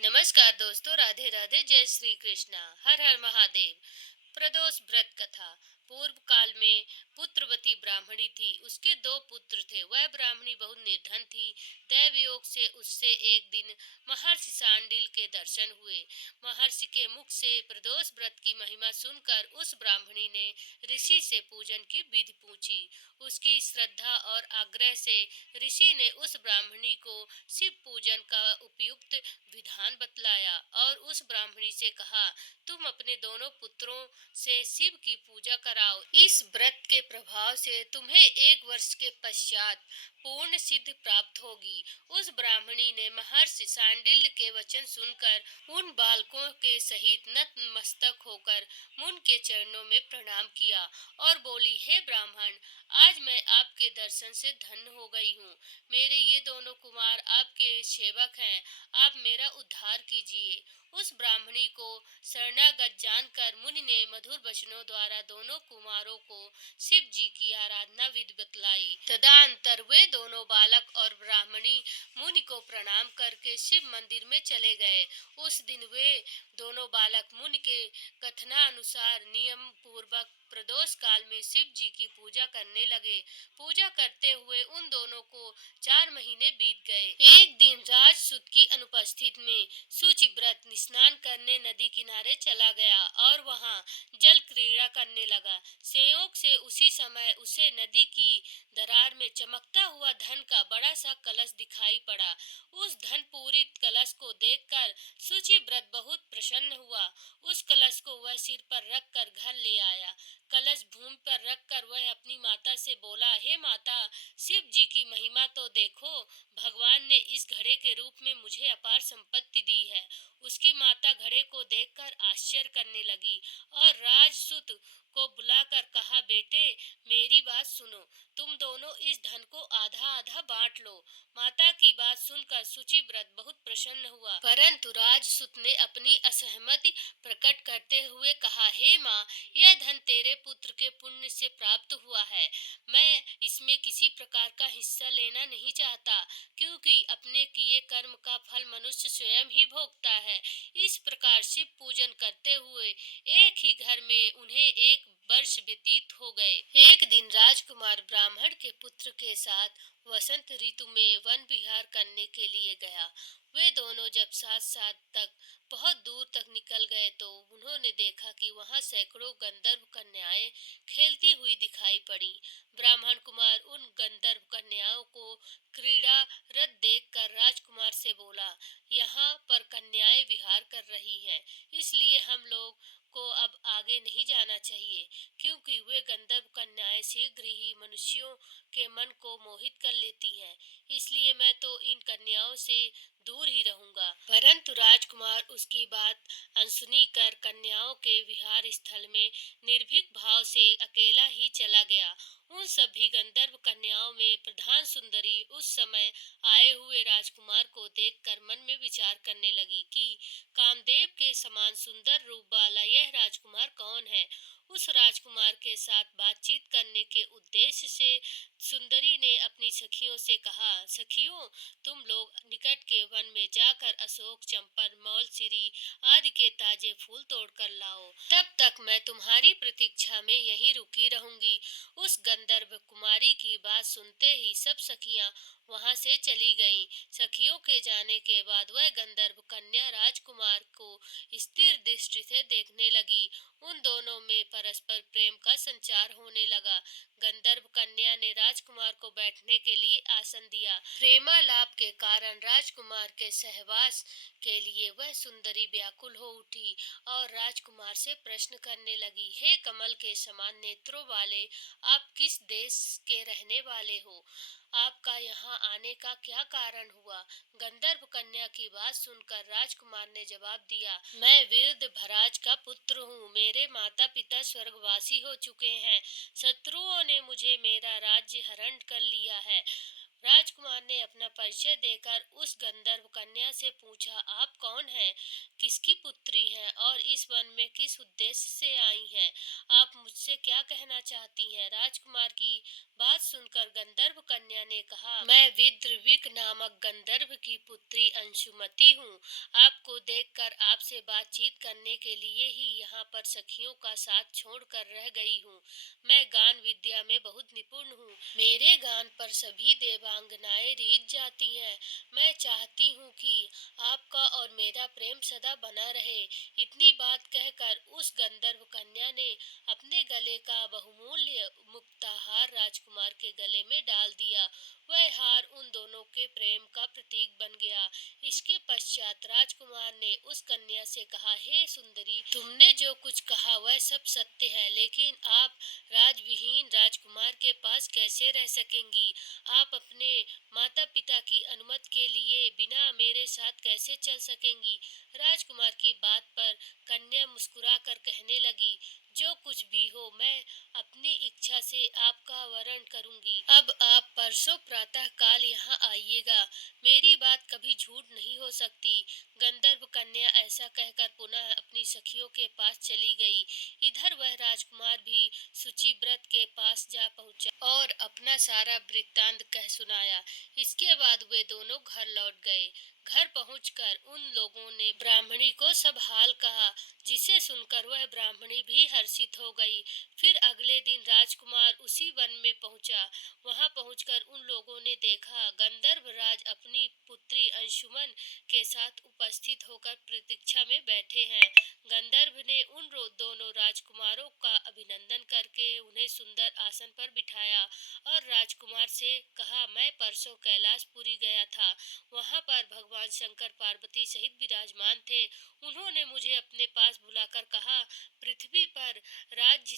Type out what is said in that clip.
नमस्कार दोस्तों, राधे राधे, जय श्री कृष्णा, हर हर महादेव। प्रदोष व्रत कथा। पूर्व काल में पुत्रवती ब्राह्मणी थी। उसके दो पुत्र थे। वह ब्राह्मणी बहुत निर्धन थी। दैव योग से उससे एक दिन महर्षि सांडिल के दर्शन हुए। महर्षि के मुख से प्रदोष व्रत की महिमा सुनकर उस ब्राह्मणी ने ऋषि से पूजन की विधि पूछी। उसकी श्रद्धा और आग्रह से ऋषि ने उस ब्राह्मणी को शिव पूजन का उपयुक्त विधान बतलाया और उस ब्राह्मणी से कहा, तुम अपने दोनों पुत्रों से शिव की पूजा कराओ। इस व्रत के प्रभाव से तुम्हें 1 वर्ष के पश्चात पूर्ण सिद्धि प्राप्त होगी। उस ब्राह्मणी ने महर्षि सांडिल्य के वचन सुनकर उन बालकों के सहित नतमस्तक होकर मुन के चरणों में प्रणाम किया और बोली, हे ब्राह्मण, आज मैं आपके दर्शन से धन्य हो गई हूँ। मेरे ये दोनों कुमार आपके सेवक हैं। आप मेरा उद्धार कीजिए। उस ब्राह्मणी को शरणागत जानकर मुनि ने मधुर वचनों द्वारा दोनों कुमारों को शिव जी की आराधना विधि बतलाई। तदनंतर वे दोनों बालक और ब्राह्मणी मुनि को प्रणाम करके शिव मंदिर में चले गए। उस दिन वे दोनों बालक मुनि के कथनानुसार नियम पूर्वक प्रदोष काल में शिव जी की पूजा करने लगे। पूजा करते हुए उन दोनों को 4 महीने बीत गए। एक दिन राजसूत की अनुपस्थित में शुचिव्रत स्नान करने नदी किनारे चला गया और वहां जल क्रीड़ा करने लगा। संयोग से उसी समय उसे नदी की दरार में चमकता हुआ धन का बड़ा सा कलश दिखाई पड़ा। उस धन पूरित कलश को देखकर शुचिव्रत बहुत प्रसन्न हुआ। उस कलश को वह सिर पर रखकर घर ले आया। कलश भूमि पर रखकर वह अपनी माता से बोला, हे माता, शिव जी की महिमा तो देखो। भगवान ने इस घड़े के रूप में मुझे अपार संपत्ति दी है। उसकी माता घड़े को देखकर आश्चर्य करने लगी और राजसूत को बुलाकर कहा, बेटे, मेरी बात सुनो। तुम दोनों इस धन को आधा आधा बांट लो। माता की बात सुनकर शुचिव्रत बहुत प्रसन्न हुआ, परंतु राजसूत ने अपनी असहमति प्रकट करते हुए कहा, हे माँ, यह धन तेरे पुत्र के पुण्य से प्राप्त हुआ है। मैं इसमें किसी प्रकार का हिस्सा लेना नहीं चाहता, क्योंकि अपने किए कर्म का फल मनुष्य स्वयं ही भोगता है। इस प्रकार शिव पूजन करते हुए एक ही घर में उन्हें 1 वर्ष व्यतीत हो गए। एक दिन राजकुमार ब्राह्मण के पुत्र के साथ वसंत ऋतु में वन विहार करने के लिए गया। वे दोनों जब साथ साथ तक बहुत दूर तक निकल गए तो उन्होंने देखा कि वहां सैकड़ों गंधर्व कन्याएं खेलती हुई दिखाई पड़ी। ब्राह्मण कुमार उन गंधर्व कन्याओं को क्रीड़ा रत देखकर राजकुमार से बोला, यहाँ पर कन्याएं विहार कर रही हैं, इसलिए हम लोग को अब आगे नहीं जाना चाहिए, क्योंकि वे गंधर्व कन्याएं शीघ्र ही मनुष्यों के मन को मोहित कर लेती हैं। इसलिए मैं तो इन कन्याओं से दूर ही रहूंगा। परंतु राजकुमार उसकी बात अनसुनी कर कन्याओं के विहार स्थल में निर्भीक भाव से अकेला ही चला गया। उन सभी गंधर्व कन्याओं में प्रधान सुंदरी उस समय आए हुए राजकुमार को देखकर मन में विचार करने लगी कि कामदेव के समान सुंदर रूप वाला यह राजकुमार कौन है। उस राजकुमार के साथ बातचीत करने के उद्देश्य से सुंदरी ने अपनी सखियों से कहा, सखियों, तुम लोग निकट के वन में जाकर अशोक, चंपन, मौलसिरी आदि के ताजे फूल तोड़कर लाओ। तब तक मैं तुम्हारी प्रतीक्षा में यहीं रुकी रहूंगी। उस गंधर्व कुमारी की बात सुनते ही सब सखियां वहां से चली गईं। सखियों के जाने के बाद वह गंधर्व कन्या राजकुमार को स्थिर दृष्टि से देखने लगी। उन दोनों में परस्पर प्रेम का संचार होने लगा। गंधर्व कन्या ने राजकुमार को बैठने के लिए आसन दिया। प्रेमालाप के कारण राजकुमार के सहवास के लिए वह सुंदरी व्याकुल हो उठी और राजकुमार से प्रश्न करने लगी, हे कमल के समान नेत्रों वाले, आप किस देश के रहने वाले हो? आपका यहाँ आने का क्या कारण हुआ? गंधर्व कन्या की बात सुनकर राजकुमार ने जवाब दिया, मैं वीर भराज का पुत्र हूँ। मेरे माता पिता स्वर्गवासी हो चुके हैं। शत्रुओं ने मुझे मेरा राज्य हरण कर लिया है। राजकुमार ने अपना परिचय देकर उस गंधर्व कन्या से पूछा, आप कौन हैं, किसकी पुत्री हैं और इस वन में किस उद्देश्य से आई हैं? आप मुझसे क्या कहना चाहती हैं? राजकुमार की बात सुनकर गंधर्व कन्या ने कहा, मैं विद्रविक नामक गंधर्व की पुत्री अंशुमति हूँ। आपको देखकर आपसे बातचीत करने के लिए ही यहाँ पर सखियों का साथ छोड़कर रह गई हूँ। मैं गान विद्या में बहुत निपुण हूँ। मेरे गान पर सभी देवांगनाएं रीझ जाती हैं। मैं चाहती हूँ कि आपका और मेरा प्रेम सदा बना रहे। इतनी बात कहकर उस गंधर्व कन्या ने अपने गले का बहुमूल्य मुक्ताहार राजकुमार के गले में डाल दिया। वह हार उन दोनों के प्रेम का प्रतीक बन गया। इसके पश्चात राजकुमार ने उस कन्या से कहा, हे सुंदरी, तुमने जो कुछ कहा वह सब सत्य है, लेकिन आप राजविहीन राजकुमार के पास कैसे रह सकेंगी? आप अपने माता पिता की अनुमति के लिए बिना मेरे साथ कैसे चल सकेंगी? राजकुमार की बात पर कन्या मुस्कुराकर कहने लगी, जो कुछ भी हो मैं अपनी इच्छा से आपका वरण करूंगी। अब आप परसों प्रातः काल यहाँ आइएगा। मेरी बात कभी झूठ नहीं हो सकती। गंधर्व कन्या ऐसा कहकर पुनः अपनी सखियों के पास चली गई। इधर वह राजकुमार भी शुचिव्रत के पास जा पहुंचा और अपना सारा वृत्तांत कह सुनाया। इसके बाद वे दोनों घर लौट गए। घर पहुंचकर उन लोगों ने ब्राह्मणी को सब हाल कहा, जिसे सुनकर वह ब्राह्मणी भी हर्षित हो गई। फिर अगले दिन राजकुमार उसी वन में पहुंचा। वहां पहुंचकर उन लोगों ने देखा गंधर्व राज अपनी पुत्री अंशुमन के साथ उपस्थित होकर प्रतीक्षा में बैठे हैं। गंधर्व ने उन दोनों राजकुमारों का अभिनंदन करके उन्हें सुंदर आसन पर बिठाया और राजकुमार से कहा, मैं परसों कैलाशपुरी गया था। वहां पर भगवान शंकर पार्वती सहित विराजमान थे। उन्होंने मुझे अपने पास बुलाकर कहा, पृथ्वी पर राज्य